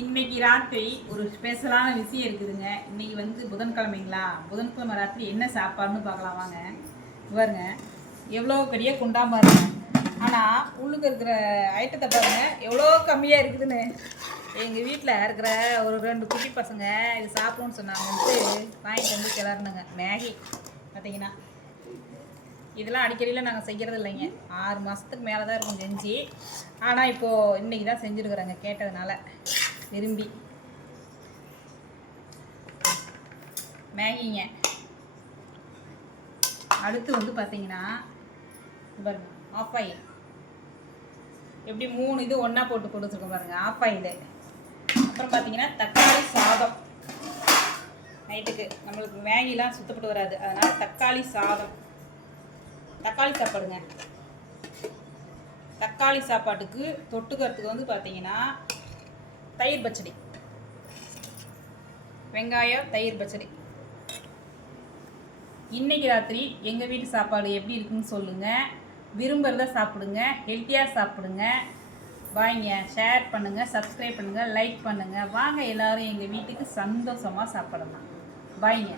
இன்னைக்கு ராத்திரி ஒரு ஸ்பெஷலான விஷயம் இருக்குதுங்க. இன்னைக்கு புதன்கிழமைங்களா, புதன்கிழமை ராத்திரி என்ன சாப்பாடுன்னு பார்க்கலாம் வாங்க. பாருங்க எவ்வளோ பெரிய குண்டா பாருங்க. ஆனால் உள்ளுக்கு இருக்கிற ஐட்டத்தை பாருங்க எவ்வளோ கம்மியாக இருக்குதுன்னு. எங்கள் வீட்டில் இருக்கிற ஒரு 2 குட்டி பசங்க இது சாப்பிடும்னு சொன்னாங்கன்ட்டு வாங்கிட்டு வந்து கிளறணுங்க. மேகி பார்த்தீங்கன்னா இதெல்லாம் அடிக்கடியில் நாங்கள் செய்கிறது இல்லைங்க. 6 மாதத்துக்கு மேலே தான் இருக்கும் செஞ்சு. ஆனால் இப்போது இன்றைக்கி தான் செஞ்சுருக்குறேங்க கேட்டதுனால விரும்பி. மேகிங்க. அடுத்து பார்த்தீங்கன்னா பாருங்க ஆஃப் ஆயில் எப்படி 3 இது ஒன்றா போட்டு கொடுத்துருக்கோம் பாருங்கள். ஆஃப் ஆயில். அப்புறம் பார்த்தீங்கன்னா தக்காளி சாதம். நைட்டுக்கு நம்மளுக்கு மேகிலாம் சுத்தப்பட்டு வராது, அதனால் தக்காளி சாதம், தக்காளி சாப்பாடுங்க. தக்காளி சாப்பாட்டுக்கு தொட்டுக்கிறதுக்கு பார்த்தீங்கன்னா தயிர் பச்சடி, வெங்காயம் தயிர் பச்சடி. இன்னைக்கு ராத்திரி எங்கள் வீட்டு சாப்பாடு எப்படி இருக்குன்னு சொல்லுங்கள். விரும்புகிறத சாப்பிடுங்க, ஹெல்த்தியாக சாப்பிடுங்க. வாங்க, ஷேர் பண்ணுங்கள், சப்ஸ்கிரைப் பண்ணுங்கள், லைக் பண்ணுங்கள். வாங்க எல்லோரும் எங்கள் வீட்டுக்கு சந்தோஷமாக சாப்பிடலாம். பாய்ங்க.